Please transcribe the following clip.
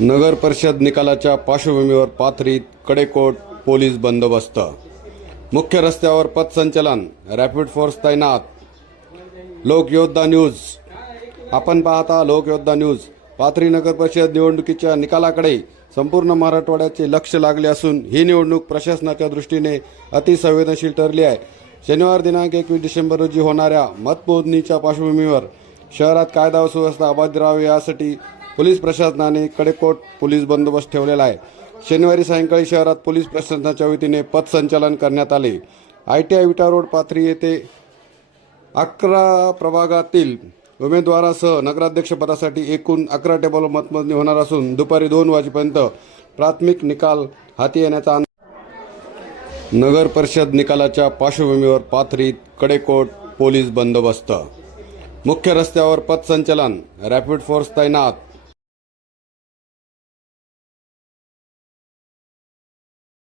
नगर परिषद निकालाच्या पार्श्वभूमीवर पाथरीत कडेकोट पोलीस बंदोबस्त. मुख्य रस्त्यावर पथसंचलन रॅपिड फोर्स तैनात. लोकयोद्धा न्यूज. आपण पाहता लोकयोद्धा न्यूज. पाथरी नगर परिषद निवडणुकीच्या निकालाकडे संपूर्ण मराठवाड्याचे लक्ष लागले असून ही निवडणूक प्रशासनाच्या दृष्टीने अतिसंवेदनशील ठरली आहे. शनिवार दिनांक एकवीस डिसेंबर रोजी होणाऱ्या मतमोजणीच्या पार्श्वभूमीवर शहरात कायदा व सुव्यवस्था अबाध राहावी यासाठी पोलीस प्रशासनाने कडेकोट पोलीस बंदोबस्त ठेवलेला आहे. शनिवारी सायंकाळी शहरात पोलीस प्रशासनाच्या वतीने पथसंचलन करण्यात आले. I T I Vita road Pathri येथे अकरा प्रभागातील उमेदवारासह नगराध्यक्षपदासाठी एकूण अकरा टेबल मतमोजणी होणार असून दुपारी दोन वाजेपर्यंत प्राथमिक निकाल हाती येण्याचा नगर परिषद निकालाच्या पार्श्वभूमीवर पाथरीत कडेकोट पोलीस बंदोबस्त. मुख्य रस्त्यावर पथसंचलन रॅपिड फोर्स तैनात